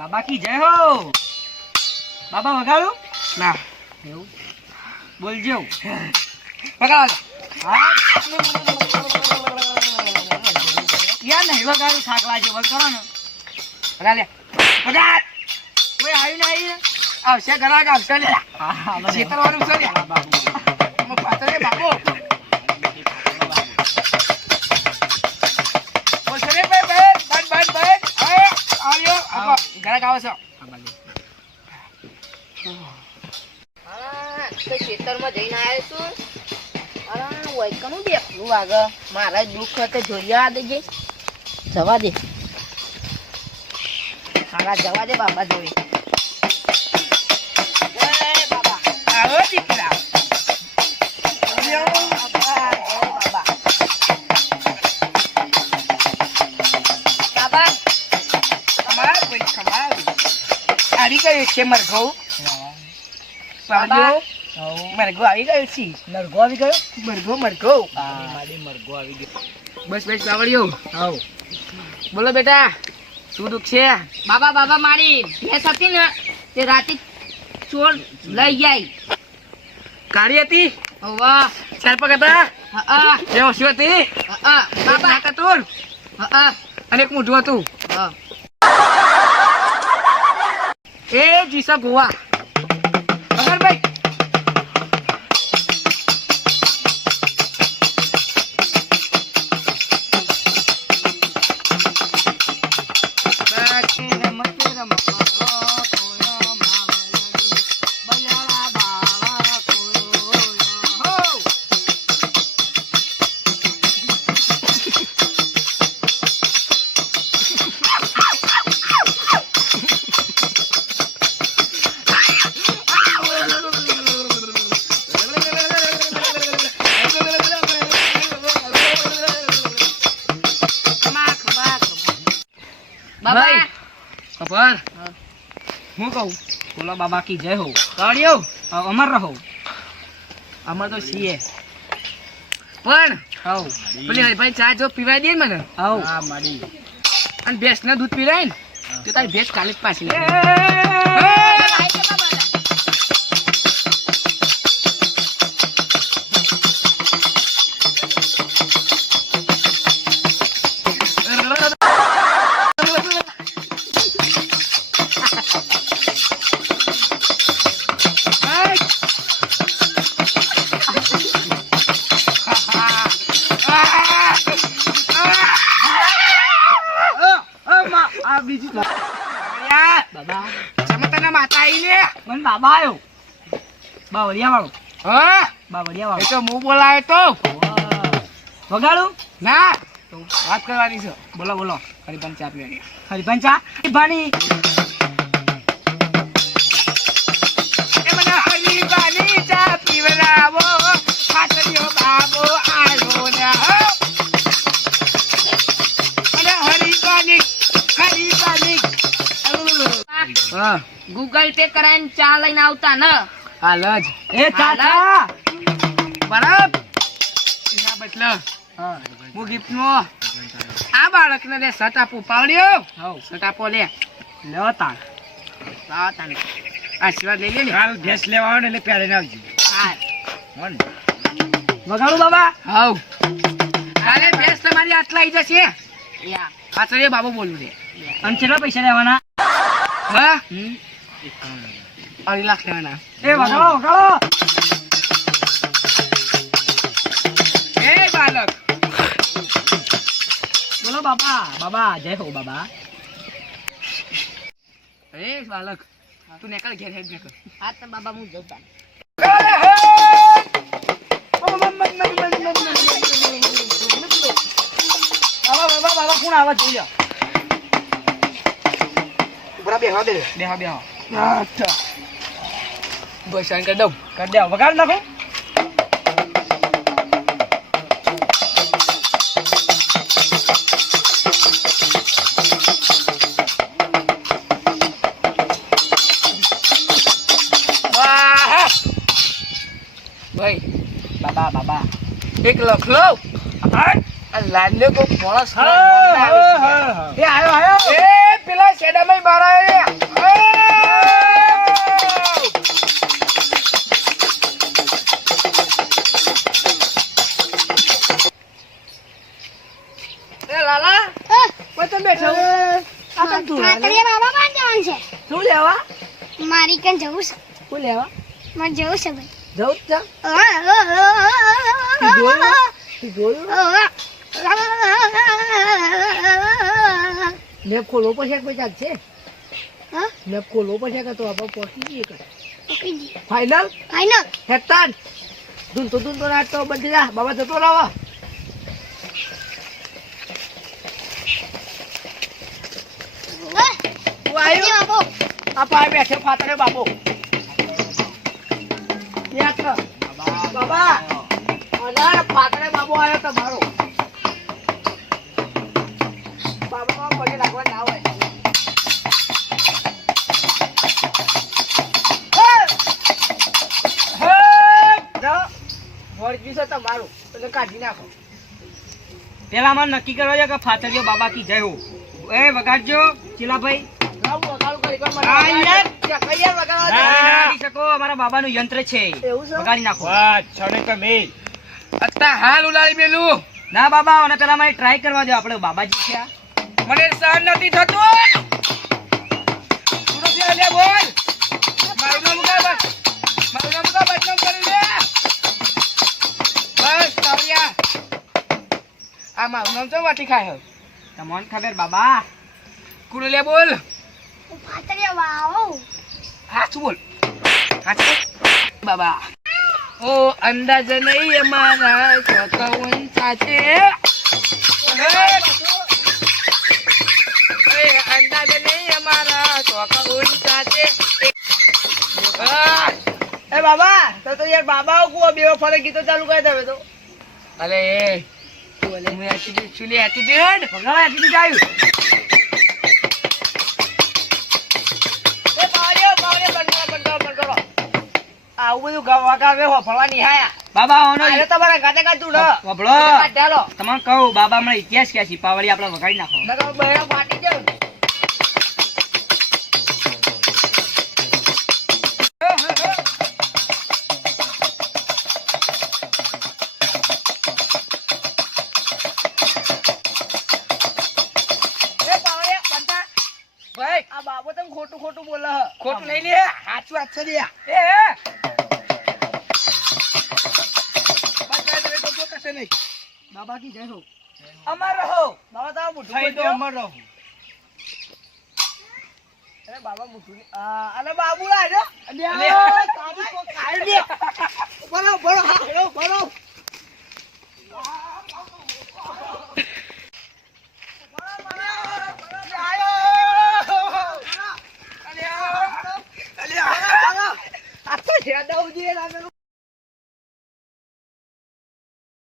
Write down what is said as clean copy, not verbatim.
બાબા કી જય હો. બાબા વગાડું ના એવું બોલજો. વગાડો. હા યાર નહીં વગાડું થાક લાગ્યો બસ કરો ને. વગાડ લે. વગાડ. કોઈ આવ્યું નહીં આવશે ઘરાક આવશે લે. હા ખેતરવાળું છે લે. બાબુ પાતળે બાબુ. બોલશે રે ભાઈ બંધ. હવે આવ્યો. આપો ઘરાક આવે છે. ખેતરમાં જઈને આવ્યો છું. અરે વૈકનું દેખલું આગળ મારા દુઃખ તો જોઈ આ દેજે. જવા દે આગળ જવા દે બાબા જોઈ. જય બાબા. આવો દીકરા. જય બાબા. બાબા કમાલ ભાઈ કમાલ. આવી ગયો છે મરઘો. બાબા. મરઘો આવી ગયો છે. નરગો આવી ગયો. મરઘો મારી મરગો આવી ગયો. બસ બાવળિયો. આવ બોલો બેટા શું દુઃખ છે? બાબા મારી ભેંસ હતી ને તે રાતે ચોર લઈ જાય. કાળી હતી? વાહ. ચાર પગ હતા? હા બે ઓછી હતી? બાબા. નાક હતું હા અને એક મોઢું હતું. હા. એ જીસા ગોવા અગર ભાઈ. બાબા. ખબર હું કહું બોલો બાબા કી જય હો. કાળિયો અમર રહો. અમાર તો સીએ પણ આવ પેલી હરીભાઈ ચા જો પીવાય દે ને મને. આવ હા માડી. અને ભેંસ ને દૂધ પીવડાય ને તો તારી ભેંસ કાલે જ પાછી લે. આ બીજું બાબા સમતાના માતા આઈ ને. મને બાબા આવ્યો. બાવળિયા વાળો. હા બાવળિયા એ વાળો. તો હું બોલાયો તો. વગાડું ના તો વાત કરવાની છે. બોલો બોલો. હરીભાઈ ચા પીવાની. હરિભાઈ ચા ભાની એ મને હરીભાઈ ચા પીવડાવો. ખાતરીઓ બાબો આયો ને હો. અને હરીભાઈ હા ગૂગલ પે કરાઈને ચા લઈને આવતા ને. હાલ જ એ ચાચા બરાબર. ના બટલો હા હું ગિફ્ટ નો આ બાળકને લે શર્ટ આપું. પાવડ્યો આવ શર્ટ આપો લે. લેવા તાણ લાવ તાને આશીર્વાદ લઈ લે ને. કાલ ભેંસ લેવા આવે ને એટલે પહેરીને આવજો. હા વગાડું બાબા. હાઉ કાલે ભેંસ તમારી આટલા આવી જશે. યા પાછળ એ બાબુ બોલું છે. અને કેટલા પૈસા લેવાના? હા 2 લાખ લેવાના. એ વગાડો વગાડો. એ બાળક બોલો બાબા. બાબા જય હો બાબા. એ બાળક તું નીકળ ઘેર હેડ નીકળ. હા તો બાબા હું જતા. બાબા બાબા કોણ આવા જોઈ લો. બરાબર બેહવા દે. બેહો બેહો. બસ સાઈન કરી દઉં. કરી દે વગાડ નાખો. ભાઈ બાબા બાબા એક લખલો આ લાડલે કો માણસ એ આયો આયો. એ પેલા શેડામાં બાર આવ્યા. આ તો તું ખાતરિયા બાબા પાસે જવાનું છે. શું લેવા મારી કન જવું છે. શું લેવા મારે જવું છે ભાઈ. જવું જ છે તું જોયું મેપ ખોલો પછી પચાસ છે હા? મેપ ખોલો પછી કે તો આપણે પહોંચી જઈએ કે ઓકે જી. Final final. હેતાન ધૂન તો રાત તો બધી જા બાબા જતો રહો તું આવ્યો બાબો. આ પાય બેઠો ફાતરે બાબો યાદ કર બાબા અનાર ફાતરે બાબો આવ્યો તમારો બાબા પગે લાગવા ના હોય વળગી છે તમારું એટલે કાઢી નાખો પેલા અમારે નક્કી કરવા છે કે ફાતરિયો બાબા કી જય હો. એ વગાડજો ચીલાભાઈ. હા, યાર. વગાડી શકો, અમારા બાબાનું યંત્ર છે. એવું છે? વગાડી નાખો. અત્યારે હાલ ઉલાળી મેલું ના બાબા, અને પેલા મારે ટ્રાય કરવા દો. આપણે બાબાજી છે આ. મને સહન નથી થતું તું નથી લે બોલ મારું નામ કા બસ મારું નામ કા બદનામ કરી દે બસ કાવડિયા આ મારું નામ તો વાટી ખાય તમને ખબર બાબા? કુડે લે બોલ ખાતરિયા બાબો. હાથ બોલ હાથ બોલ બાબા ઓ અંદાજ નહીં અમારા ચોથા સાચે અંદાજ નહીં અમારા ચોથા સાચે એ બાબા તો યાર બાબા કો બે ફરે ગીતો ચાલુ કરી દે તો અરે હું એટીટ્યુડ છુલી એટીટ્યુડ વગાડો, એટીટ્યુડ આવ્યું. એ પાડ્યો બંધ કરો આવું બધું વગાડવે હો ફરવાની હાયા બાબા ઓનો અરે તમારા ગાતે ગાતું ન વભળો. ચાલો તમને કહું, બાબા હમણાં ઇતિહાસ ક્યાં છીપાવડી આપણે વગાડી નાખો. નકર બહેરા ફાટી જાવ ભાઈ આ બાબો તમે ખોટું બોલે ખોટું નહીં લે સાચું વાત છે લે બાબા કી જય હો. અમર રહો બાબા તારા મુઠ્ઠું થઈ તો બોલજો. અમર રહો. અરે બાબા મુઠ્ઠું અરે બાબુ આજો અલે. કાબુ કો ખાઈ દે બરો હા બરો આ તો જ્યાદા ઉજી લાગેલું